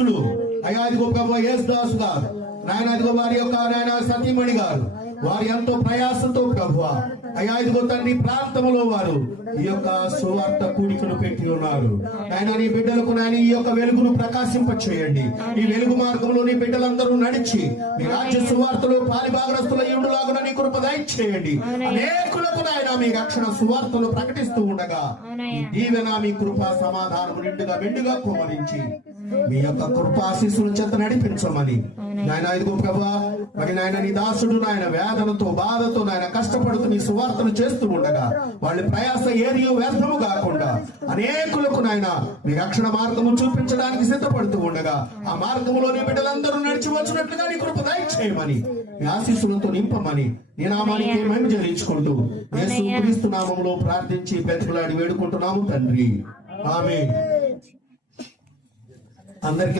దాసులు అయ్యా ఇదిగో ప్రభు యేసు దాసు గారు నాయన ఇదిగో వారి యొక్క నాయన సతీమణి గారు వారు ఎంతో ప్రయాసంతో ప్రభు అయ్యా ఇదిగో తండ్రి ప్రాంతంలో వారు ఈ యొక్క సువార్త కూడికను పెట్టి ఉన్నారు. ఆయన నీ బిడ్డలకు నాయన ఈ యొక్క వెలుగును ప్రకాశింప చేయండి. ఈ వెలుగు మార్గంలో నీ బిడ్డలందరూ నడిచి మీ రాజ్య సువార్తలో పాలిభాగస్తుల ఈడులాగున నీ కృప దయచేయండి. అనేకులకు నాయన మీ రక్షణ సువార్తలు ప్రకటిస్తూ ఉండగా ఈ దీవెన మీ కృప సమాధానము నిండుగా మెండుగా కుమ్మరించి మీ యొక్క కృపాశీస్సుల చేత నడిపించమని నాయన ఇదిగో ప్రభా మరి నాయన నీ దాసుడు నాయన వేదనతో బాధతో నాయన కష్టపడుతూ నీ సువార్తను చేస్తూ ఉండగా వాళ్ళ ప్రయాస ఏది వ్యర్థము కాకుండా అనేకులకు నాయన మీ రక్షణ మార్గము చూపించడానికి సిద్ధపడుతూ ఉండగా ఆ మార్గములో నీ బిడ్డలందరూ నడిచి వచ్చినట్లుగా నీ కృప దయచేయమని మీ ఆశీస్సులతో నింపమని నీ నామానికి మహిమ చెల్లించుకుంటూ యేసు క్రీస్తు నామములో ప్రార్థించి బతిమలాడి వేడుకుంటున్నాము తండ్రి. ఆమేన్. అందరికీ